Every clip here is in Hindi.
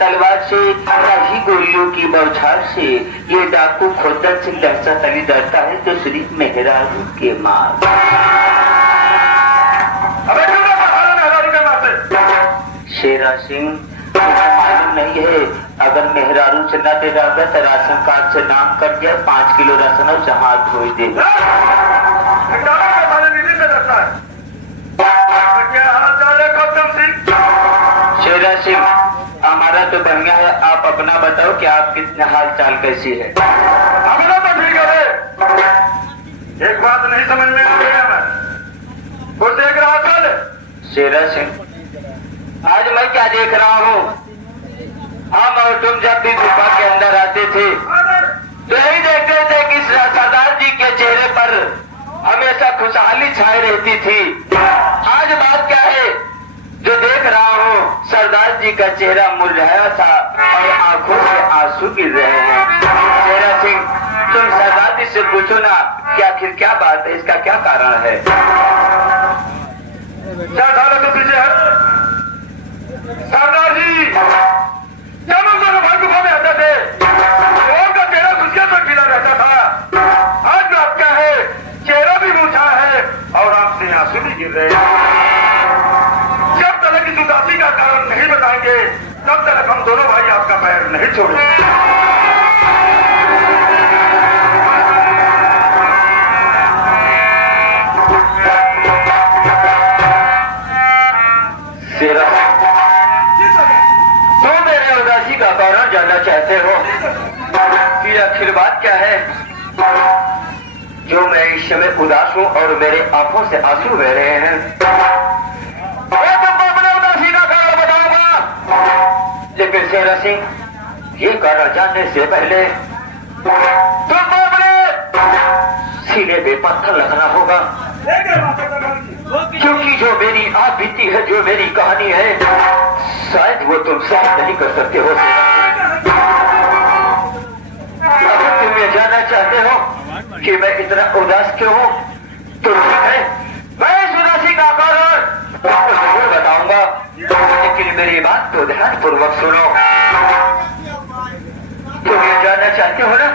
तलवार से न ही गोलियों की बौछार से ये डाकू खोदन से लहसा तली डरता है तो सिर्फ मेहरारू के मार। शेरा सिंह मालूम नहीं है अगर मेहरारू से न दे डालता तो राशन कार्ड से नाम कर दिया 5 किलो राशन और हाथ धोई दे। शेरा सिंह हमारा तो बढ़िया है, आप अपना बताओ कि आप कितने हाल चाल कैसी है? हमारा तो ठीक है। एक बात नहीं समझ में आ रही है, मैं कुछ देख रहा था। शेरा सिंह आज मैं क्या देख रहा हूँ, हम और तुम जब भी गुफा के अंदर आते थे तो यही देखते थे कि सरदार जी के चेहरे पर हमेशा खुशहाली छाई रहती थी। आज बात क्या है जो देख रहा हूँ, सरदार जी का चेहरा मुरझाया था और आंखों से आंसू गिर रहे हैं। शेरा सिंह तुम सरदार जी से पूछो ना कि आखिर क्या बात है, इसका क्या कारण है? क्या था तो पीछे है सरदार जी, जब हम दोनों भाई गुफा में आते थे उनका चेहरा खुशियों से खिला रहता था। आज बात क्या है, चेहरा भी मूछा है और आंख से आंसू भी गिर रहे हैं। जब तक इस उदासी का कारण नहीं बताएंगे तब तक हम दोनों भाई आपका पैर नहीं छोड़ेंगे। तो मेरे उदासी का कारण जानना चाहते हो कि आखिर बात क्या है जो मैं इस समय उदास हूँ और मेरे आंखों से आंसू बह रहे हैं? लेकिन शेरा सिंह ये कारण जानने से पहले तुमको अपने सीने पे पत्थर लगना होगा, क्योंकि जो मेरी आप बीती है, जो मेरी कहानी है, शायद वो तुम सहन नहीं कर सकते हो। अगर तुम ये जानना चाहते हो कि मैं इतना उदास क्यों हूँ तो ठीक है, मैं इस उदासी का कारण आपको जरूर बताऊंगा, लेकिन मेरी बात तो ध्यान पूर्वक सुनो। तुम ये जानना चाहते हो ना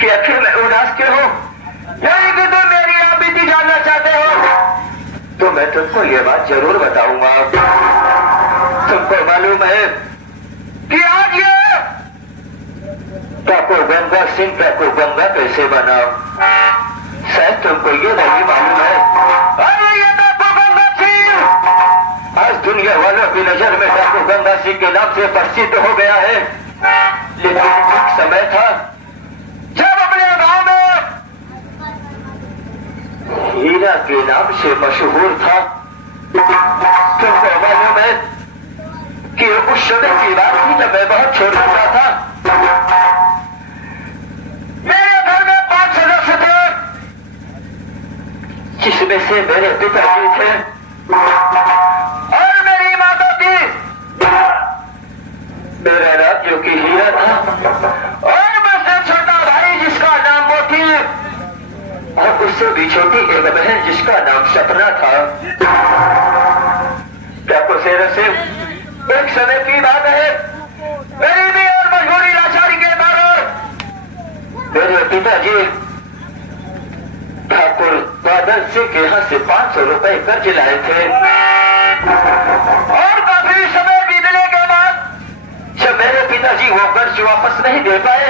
कि आखिर मैं उदास क्यों हूँ, यानी कि तुम मेरी आप बीती जानना चाहते हो तो मैं तुमको ये बात जरूर बताऊंगा। तुमको मालूम है कि आज ये टाको गंगा सिंह टाको गंगा कैसे बना? शायद तुमको ये नहीं मालूम है। अरे ये टाको गंगा सिंह आज दुनिया वालों की नजर में टाको गंगा सिंह के नाम से प्रसिद्ध हो गया है। लेकिन एक समय था जब अपने गांव में हीरा के नाम से मशहूर था। तुमको मालूम है कि उस समय की बात थी जब मैं बहुत छोटा सा था। मेरे घर में 5 सदस्य थे, जिसमें से मेरे पिताजी थे और मेरी माता थी। मेरा नाम जो कि हीरा था और मुझसे छोटा भाई जिसका नाम मोती, और उससे भी छोटी एक बहन जिसका नाम सपना था। क्या कुछ से एक समय की बात है, गरीबी और मजबूरी लाचारी के कारण मेरे पिताजी ठाकुर बादल सिंह के यहाँ से 500 रुपए कर्ज लाए थे। और काफी समय बीतने के बाद जब मेरे पिताजी वो कर्ज वापस नहीं दे पाए,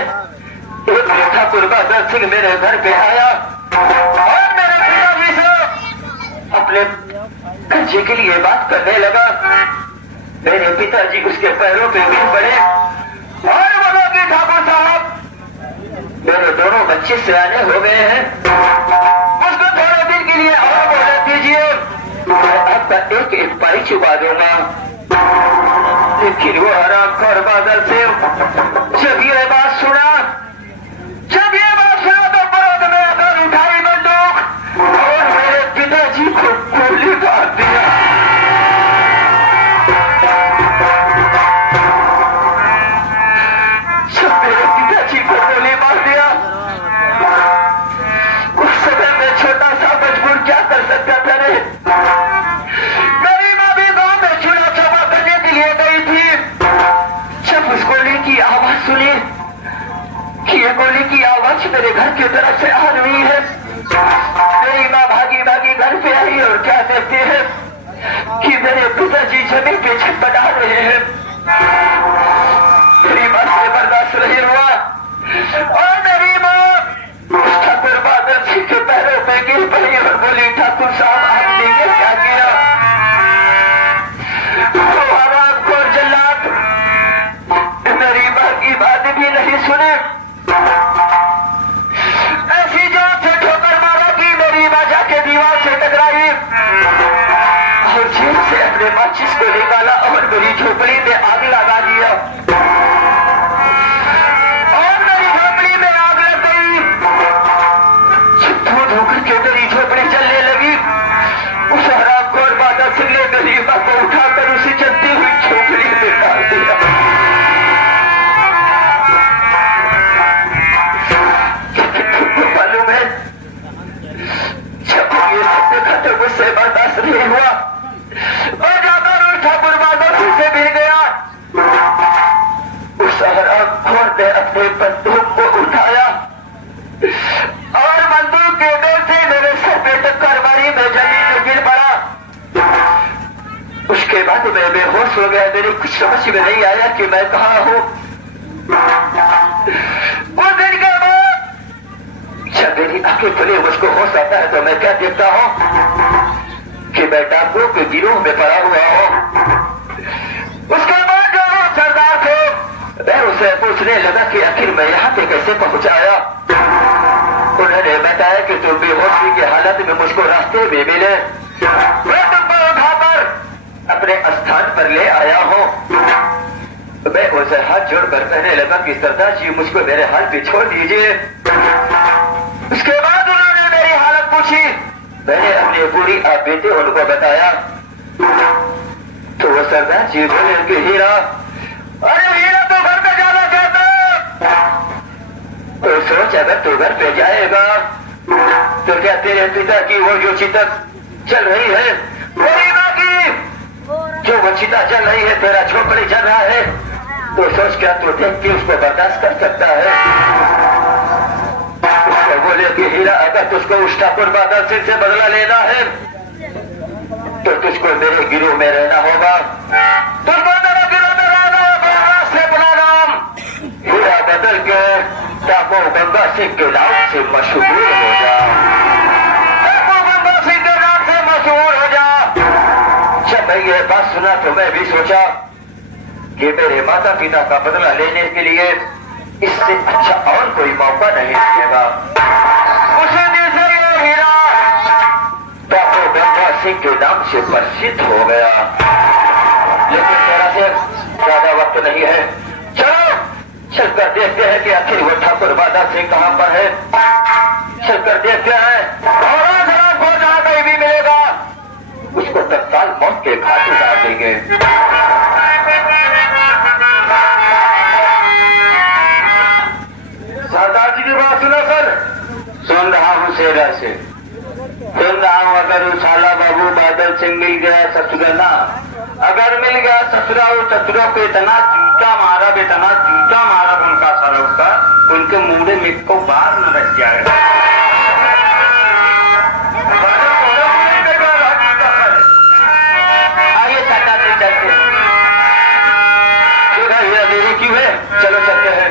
एक ठाकुर बादल सिंह मेरे घर पे आया और मेरे पिताजी से अपने कर्जे के लिए बात करने लगा। मेरे पिताजी उसके पैरों पे गिर पड़े और बोला कि ठाकुर साहब, मेरे दोनों बच्चे सियाने हो गए हैं, मुझको थोड़े दिन के लिए और बोला दीजिए, मैं आपका एक एक पाई चुका दूंगा। लेकिन वो हरामखोर बादल से जब ये बात सुना तो तुरंत में अगर उठाई बंदूक और मेरे पिताजी को गोली मार दिया। जब मेरे पिताजी को गोली मार दिया, उस समय मैं छोटा सा मजबूर क्या कर सकता था रे। मेरी माँ भी गांव में चूल्हा चौका करने के लिए गई थी। जब उस गोली की आवाज सुनी कि ये गोली की आवाज मेरे घर की तरफ से आ रही है, मेरी माँ भागी भागी घर पे आई और क्या कहती है कि मेरे पिताजी जमीन पे छटपटा रहे हैं। मेरी माँ से बर्दाश्त नहीं हुआ और मेरी माँ ठाकुर बादल सिंह के पैरों पे गिर पड़ी और बोली, ठाकुर साहब आपने ये क्या किया? तो हरामखोर जल्लाद मेरी माँ की बात भी नहीं सुने, ऐसी जान से ठोकर मारा कि मेरी माँ जाके दीवार से टकराई और जेब से अपने माचिस को निकाला और मेरी झोपड़ी में आग लगा दिया। और मेरी झोपड़ी में आग लग गई। धो करके मेरी झोपड़ी जलने लगी। उस हरामखोर बादल सिंह ने मेरी माँ को उठाकर उसी जलती हुई झोपड़ी में डाल दिया। मालूम है, जब ये सब देखा तो मुझसे बर्दाश्त नहीं हुआ और जाकर उस ठाकुर बादल सिंह से मिल गया। उस हरामखोर ने अपने बंदूक को उठाया और बंदूक के डर से मेरे सर पे टक्कर मारी, मैं जमीन में गिर पड़ा। उसके बाद मैं बेहोश हो गया। मेरी कुछ समझ में नहीं आया कि मैं कहाँ हूँ। उस दिन के बाद जब मेरी आंखें खुली मुझको होश आता है तो मैं क्या देखता हूँ कि मैं डाकुओं के गिरोह में पड़ा हुआ हूँ। उसके बाद जो सरदार थे, मैं उसे पूछने लगा कि आखिर मैं यहाँ पे कैसे पहुंच आया। उन्होंने बताया कि तुम बेहोशी की हालत में मुझको रास्ते में मिले, मैं तुमको उठाकर अपने स्थान पर ले आया हूँ। मैं उसे हाथ जोड़कर कहने लगा कि सरदार जी मुझको मेरे हाल पे छोड़ दीजिए। उसके बाद उन्होंने मेरी हालत पूछी, मैंने अपनी पूरी आपबीती उनको बताया तो वो सरदार जी बोले कि हीरा, अरे हीरा तो घर पे जाना चाहता, तो सोच अगर तू घर पे जाएगा तो क्या तेरे पिता की वो जो चिता चल रही है, मेरी माँ की जो वो चिता चल रही है, तेरा झोपड़ी चल रहा है, तो सोच क्या तू देख के उसको बर्दाश्त कर सकता है। उसको बोले कि हीरा, अगर तुझको उस ठाकुर बादल सिंह से बदला लेना है तो तुझको मेरे गिरोह में रहना होगा। तुझको मेरे गिरोह में रहना होगा। से अपना नाम हीरा बदल के ठाकुर गंगा सिंह के नाम से मशहूर हो जा। ठाकुर गंगा सिंह के नाम से मशहूर हो जा। जब मैं ये बात सुना तो मैं भी सोचा कि मेरे माता पिता का बदला लेने के लिए इससे अच्छा और कोई मौका नहीं मिलेगा। उसी दिन से ये हीरा डॉक्टर गंगा सिंह के नाम से प्रसिद्ध हो गया। लेकिन मेरा से ज्यादा वक्त नहीं है, चलो चलकर देखते हैं कि आखिर वो ठाकुर बादा सिंह कहाँ पर है। चलकर देखते हैं और को जहाँ कहीं भी मिलेगा उसको तत्काल मौत के घाट उतार देंगे। सरदार जी की बात सुना सर? सुन रहा हूँ शेरा से, सुन रहा हूँ। अगर उछाला बाबू बादल सिंह मिल गया ससुरना, अगर मिल गया ससुरा, वो ससुरा को इतना चूचा मारा, इतना चूचा मारा उनका सर उसका, उनके मुंडे में को बार न रख जाएगा। आइए चाचा जी चलते, देरी क्यों है, चलो चलते हैं।